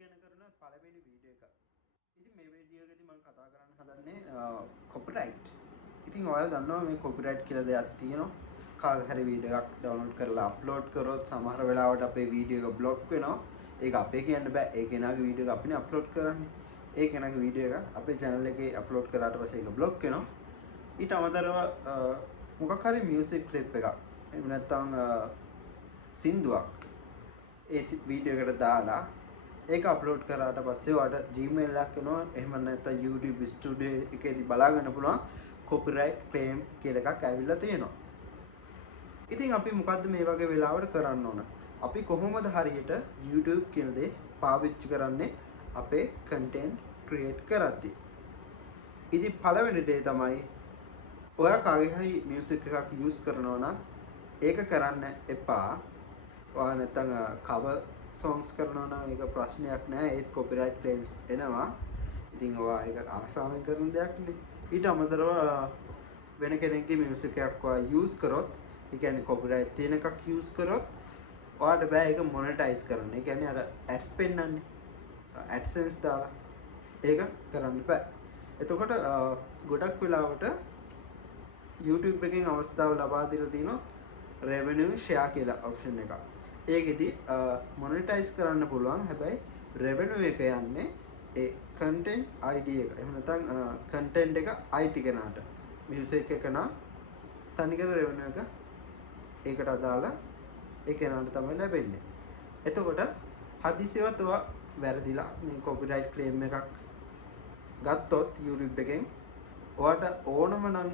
ගැන කරන පළවෙනි වීඩියෝ එක. ඉතින් මේ වීඩියෝ එකේදී මම කතා කරන්න හදන්නේ කොපිරයිට්. ඉතින් ඔයාලා දන්නවා මේ කොපිරයිට් කියලා දෙයක් තියෙනවා. කාගේ හරි වීඩියෝ එකක් ඩවුන්ලෝඩ් කරලා අප්ලෝඩ් කරොත් සමහර වෙලාවට අපේ වීඩියෝ එක බ්ලොක් වෙනවා. ඒක අපේ කියන්න බෑ. ඒ කෙනාගේ වීඩියෝ එක අපිනේ අප්ලෝඩ් කරන්නේ. ඒ කෙනාගේ වීඩියෝ එක අපේ channel එකේ අප්ලෝඩ් කරාට පස්සේ ඒක බ්ලොක් වෙනවා. ඊට අමතරව මොකක් හරි මියුසික් ක්ලිප් එකක් එහෙම නැත්නම් සින්දුවක් ඒ වීඩියෝ එකට දාලා ඒක අප්ලෝඩ් කරාට පස්සේ ඔයාලට Gmail එකක් එනවා. එහෙම නැත්නම් YouTube Studio එකේදී බලා ගන්න පුළුවන් copyright claim කියලා එකක් ඇවිල්ලා තියෙනවා. ඉතින් අපි මොකද්ද මේ වගේ වෙලාවට කරන්න ඕන? අපි කොහොමද හරියට YouTube කියන දේ පාවිච්චි කරන්නේ අපේ content create කරද්දී? ඉතින් පළවෙනි දේ තමයි ඔයා කාගේ හරි music එකක් use කරනවා නම් ඒක කරන්න එපා. ඔයා නැත්නම් cover songs කරනවා නම් ඒක ප්‍රශ්නයක් නෑ. ඒත් copyright claims එනවා. ඉතින් ඔයා ඒක ආසාවෙන් කරන දෙයක් නේ. ඊට අමතරව වෙන කෙනෙක්ගේ music එකක් ඔයා use කරොත්, ඒ කියන්නේ copyright තියෙන එකක් use කරොත් ඔයාට බෑ ඒක monetize කරන්න. ඒ කියන්නේ අර ads පෙන්නන්නේ. AdSense දාලා ඒක කරන්න බෑ. එතකොට ගොඩක් වෙලාවට YouTube එකෙන් අවස්ථාව ලබා දීලා තිනවා revenue share කියලා option එකක්. ඒකෙදි monetize කරන්න පුළුවන්. හැබැයි revenue එක යන්නේ ඒ content ID එක. එහෙම නැත්නම් content එක අයිති කෙනාට. music එක නම් තනිකර revenue එක ඒකට අදාළ ඒ කෙනාට තමයි ලැබෙන්නේ. එතකොට හදිසියවත් ඔයා වැරදිලා මේ copyright claim එකක් ගත්තොත් YouTube එකෙන් ඔයාට ඕනම නම්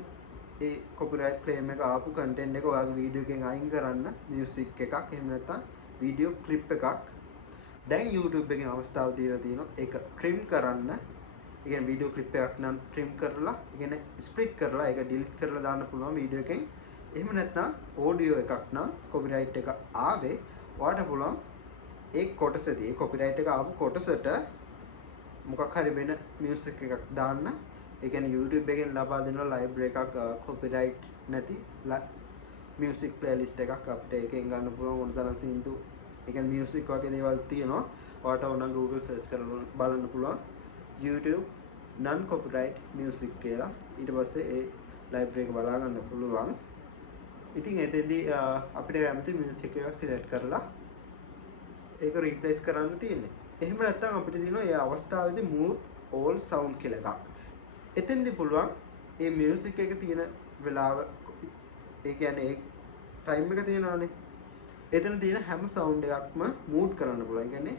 ඒ copyright claim එක ආපු content එක ඔයාගේ වීඩියෝ එකෙන් අයින් කරන්න, music එකක් එහෙම නැත්නම් video clip එකක් දැන් YouTube එකෙන් අවස්ථාව දීලා තියෙනවා ඒක trim කරන්න. ඒ කියන්නේ video clip එකක් නම් trim කරලා, ඒ කියන්නේ split කරලා ඒක delete කරලා දාන්න පුළුවන් වීඩියෝ එකෙන්. එහෙම නැත්නම් audio එකක් නම් copyright එක ආවේ ඔයාට පුළුවන් ඒ කොටසදී ඒ copyright එක ආපු කොටසට මොකක් හරි වෙන music එකක් දාන්න. ඒ කියන්නේ YouTube එකෙන් ලබා දෙන library එකක් copyright නැති music playlist එකක් අපිට එකෙන් ගන්න පුළුවන්. ඕන තරම් සින්දු, ඒ කියන්නේ music වගේ දේවල් තියෙනවා. ඔයාට ඕන Google search කරලා බලන්න පුළුවන් YouTube non copyright music කියලා. ඊට පස්සේ ඒ library එක බලා ගන්න පුළුවන්. ඉතින් එතෙන්දී අපිට කැමති music එකක් select කරලා ඒක replace කරන්න තියෙන්නේ. එහෙම නැත්නම් අපිට තියෙනවා මේ අවස්ථාවේදී mute all sound කියලා එකක්. එතෙන්දී පුළුවන් මේ music එක තියෙන වෙලාව, ඒ කියන්නේ ඒ time එක තියෙනවානේ. එතන තියෙන හැම sound එකක්ම mute කරන්න පුළුවන්. ඒ කියන්නේ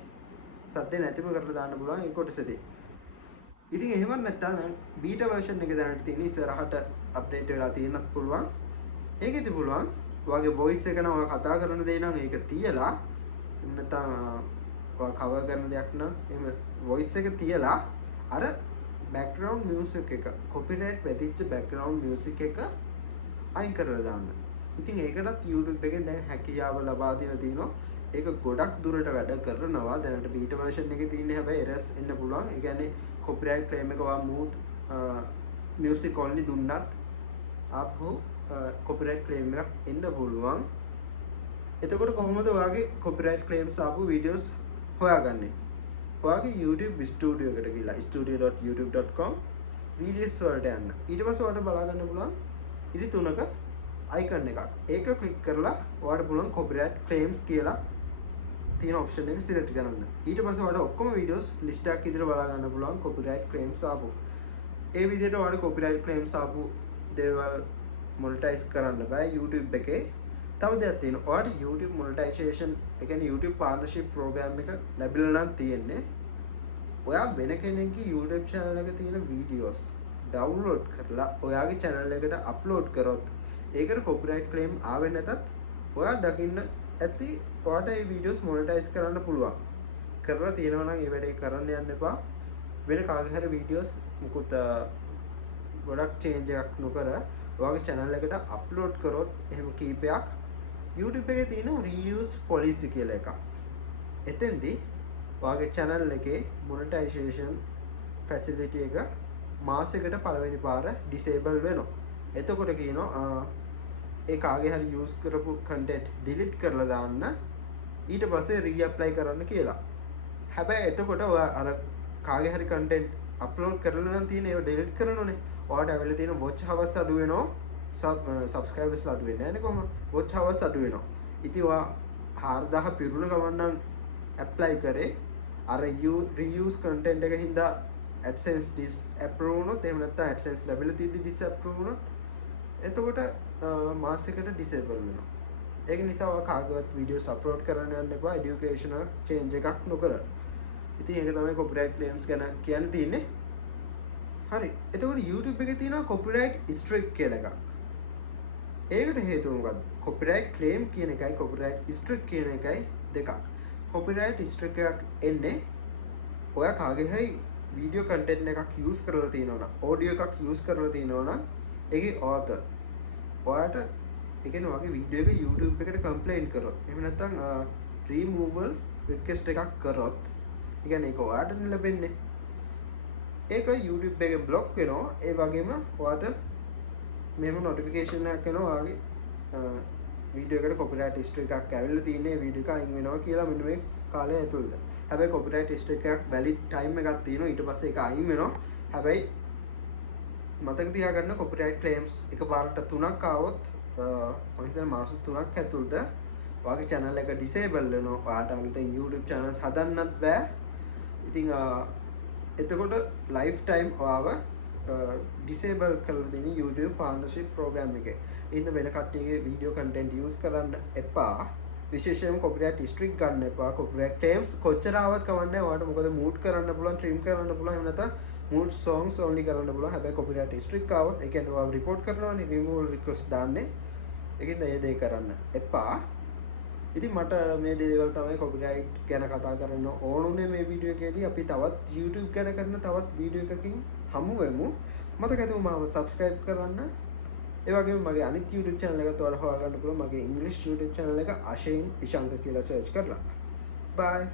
සද්ද නැතිව කරලා දාන්න පුළුවන් ඒ කොටසදී. ඉතින් එහෙම නැත්නම් beta version එක දැනට තියෙන ඉස්සරහට update වෙලා තියෙනත් පුළුවන්. ඒකෙදි පුළුවන් ඔයාගේ voice එක නම් ඔයා කතා කරන දේ නම් ඒක තියලා, නැත්නම් ඔයා cover කරන දෙයක් නම් එහෙම voice එක තියලා අර background music එක, copyright වැදිච්ච background music එක අයින් කරලා දාන්න. ඉතින් ඒකටත් YouTube එකෙන් දැන් හැකියාව ලබා දීලා තිනවා. ඒක ගොඩක් දුරට වැඩ කරනවා. දැනට beta version එකේ තියෙන හැබැයි errors එන්න පුළුවන්. ඒ කියන්නේ copyright claim එක ඔයා mute music only දුන්නත් ආපහු copyright claim එකක් එන්න පුළුවන්. එතකොට කොහොමද ඔයාගේ copyright claims ආපු videos හොයාගන්නේ? ඔයාගේ YouTube Studio එකට ගිහලා studio.youtube.com videos වලට යන්න. ඊට පස්සේ ඔයාලට බලා ගන්න පුළුවන් ඉරි තුනක icon එකක්. ඒක click කරලා ඔයාලට පුළුවන් copyright claims කියලා තියෙන option එක select කරන්න. ඊට පස්සේ ඔයාලට ඔක්කොම videos list එකක් විදිහට බලා ගන්න පුළුවන් copyright claims ආපු. ඒ විදිහට ඔයාලට copyright claims ආපු දේවල් monetize කරන්න බෑ YouTube එකේ. තව දෙයක් තියෙනවා. ඔයාලට YouTube monetization, ඒ කියන්නේ YouTube partnership program එක ලැබිලා නම් තියෙන්නේ. ඔයා වෙන කෙනෙක්ගේ YouTube channel එක තියෙන videos download කරලා ඔයාගේ channel එකට upload කරොත් ඒකට copyright claim ආවෙ නැතත් ඔයා දකින්න ඇති ඔයාට මේ videos monetize කරන්න පුළුවන්. කරලා තියෙනවා නම් ඒ වැඩේ කරන්න යන්න එපා. වෙන කාගේ හරි videos මුකුත් ගොඩක් change එකක් නොකර ඔයාගේ channel එකට upload කරොත් එහෙම කීපයක් YouTube එකේ තියෙන reuse policy කියලා එකක්. එතෙන්දී ඔයාගේ channel එකේ monetization facility එක මාසෙකට පළවෙනි පාර disable වෙනවා. එතකොට කියනවා ඒ කාගේ හරි use කරපු content delete කරලා දාන්න, ඊට පස්සේ reapply කරන්න කියලා. හැබැයි එතකොට ඔයා අර කාගේ හරි කන්ටෙන්ට් අප්ලෝඩ් කරලා නම් තියෙන ඒවා ඩෙලිට් කරන්න ඕනේ. ඔයාට ඇවිල්ලා තියෙන watch hours අඩු වෙනවා. subscribers අඩු වෙන්නේ නැහැ නේ කොහොම? watch hours අඩු වෙනවා. ඉතින් ඔයා 4000 පිරුණ ගමන් නම් apply කරේ අර reuse content එක හින්දා AdSense disapprove වුණොත් එහෙම නැත්නම් AdSense ලැබිලා තියෙද්දි disapprove වුණොත් එතකොට මාස් එකට disable වෙනවා. ඒක නිසා ඔයා කාගේවත් videos upload කරන්න යන්න එපා educational change එකක් නොකර. ඉතින් ඒක තමයි copyright claims ගැන කියන්න තියෙන්නේ. හරි. එතකොට YouTube එකේ තියෙනවා copyright strike කියලා එකක්. ඒකට හේතුව මොකද්ද? copyright claim කියන එකයි copyright strike කියන එකයි දෙකක්. copyright strike එකක් එන්නේ ඔයා කාගේ හරි video content එකක් use කරලා තියෙනවා නම්, audio එකක් use කරලා තියෙනවා නම් ඒකේ author ඔයාට ඒ කියන්නේ ඔයාගේ video එක YouTube එකට complain කරොත්, එහෙම නැත්නම් removal request එකක් කරොත්, ඒ කියන්නේ ඒක ඔයාට ලැබෙන්නේ. ඒක YouTube එකේ block වෙනවා. ඒ වගේම ඔයාට මෙහෙම notification එකක් එනවා ඔයාගේ video එකට copyright strike එකක් ඇවිල්ලා තියෙන්නේ, video එක අයින් වෙනවා කියලා මෙන්න මේ කාලය ඇතුළත. හැබැයි copyright strike එකක් valid time එකක් තියෙනවා. ඊට පස්සේ ඒක අයින් වෙනවා. හැබැයි මතක තියාගන්න copyright claims එකපාරට 3ක් ආවොත් මම හිතන්නේ මාස 3ක් ඇතුළත ඔයාගේ channel එක disable වෙනවා. ඔයාට අලුතෙන් YouTube channels හදන්නත් බෑ. ඉතින් එතකොට lifetime ඔයාව disable කරලා දෙන YouTube partnership program එකේ. ඉතින් වෙන කට්ටියගේ video content use කරන්න එපා. විශේෂයෙන්ම copyright strike ගන්න එපා. copyright claims කොච්චර ආවත් කවන්නේ ඔයාලට මොකද mute කරන්න පුළුවන්, trim කරන්න පුළුවන්, එහෙම නැත්නම් mute songs only කරන්න පුළුවන්. හැබැයි copyright strike ආවොත් ඒ කියන්නේ ඔයාව report කරනවානේ, removal request දාන්නේ. ඒකෙන්ද ඒ දේ කරන්න එපා. ඉතින් මට මේ දේවල් තමයි copyright ගැන කතා කරන්න ඕනුනේ මේ වීඩියෝ එකේදී. අපි තවත් YouTube ගැන කරන තවත් වීඩියෝ එකකින් හමු වෙමු. මතක ඇතුව මාව subscribe කරන්න. ඒ වගේම මගේ අනිත් YouTube channel එකත් ඔයාලා හොයාගන්න පුළුවන්. මගේ English YouTube channel එක අශයින් ඉෂංක කියලා search කරලා. Bye.